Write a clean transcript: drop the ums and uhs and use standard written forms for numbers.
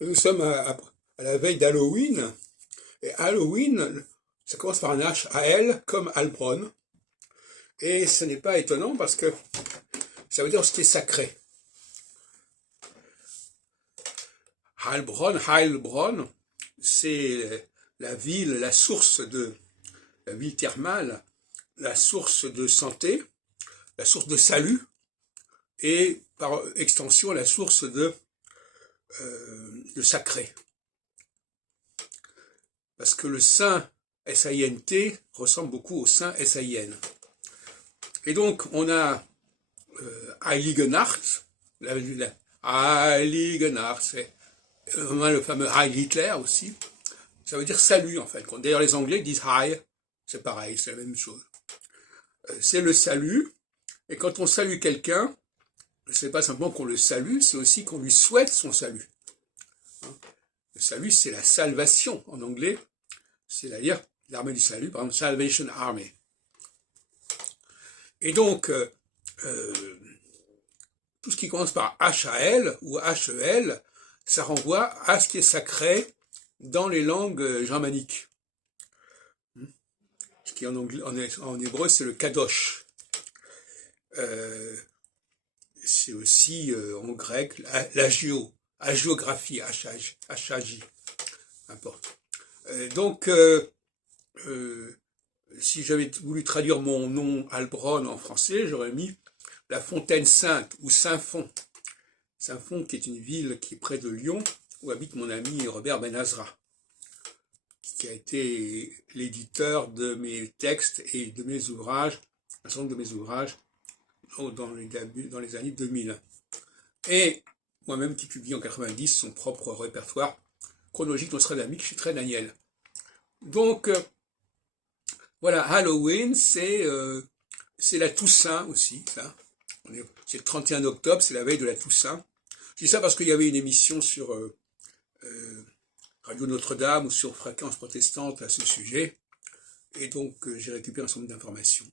Nous sommes à la veille d'Halloween, et Halloween, ça commence par un H, A-L, comme Heilbronn, et ce n'est pas étonnant parce que ça veut dire c'était sacré. Heilbronn, c'est la ville, la ville thermale, la source de santé, la source de salut, et par extension la source de sacré. Parce que le saint S-A-I-N-T ressemble beaucoup au saint S-A-I-N. Et donc on a Heiligenacht, Heiligenacht, c'est le fameux Heil Hitler aussi. Ça veut dire salut en fait. D'ailleurs les Anglais disent Heil, c'est pareil, c'est la même chose. C'est le salut, et quand on salue quelqu'un, c'est pas simplement qu'on le salue, c'est aussi qu'on lui souhaite son salut. Le salut, c'est la salvation en anglais, c'est d'ailleurs l'armée du salut, par exemple Salvation Army. Et donc, tout ce qui commence par H-A-L ou H-E-L, ça renvoie à ce qui est sacré dans les langues germaniques. Ce qui en hébreu, c'est le kadosh. C'est aussi en grec l'agiographie, H-A-J, n'importe. Donc, si j'avais voulu traduire mon nom Heilbronn en français, j'aurais mis la Fontaine Sainte ou Saint-Fond. Saint-Fond, qui est une ville qui est près de Lyon, où habite mon ami Robert Benazra, qui a été l'éditeur de mes textes et de mes ouvrages, un certain nombre de mes ouvrages, dans les années 2000. Et moi-même qui publie en 90 son propre répertoire chronologique nostradaméque chez Très Daniel. Donc, voilà, Halloween, c'est la Toussaint aussi, ça. C'est le 31 octobre, c'est la veille de la Toussaint. Je dis ça parce qu'il y avait une émission sur Radio Notre-Dame ou sur Fréquence Protestante à ce sujet, et donc j'ai récupéré un certain nombre d'informations.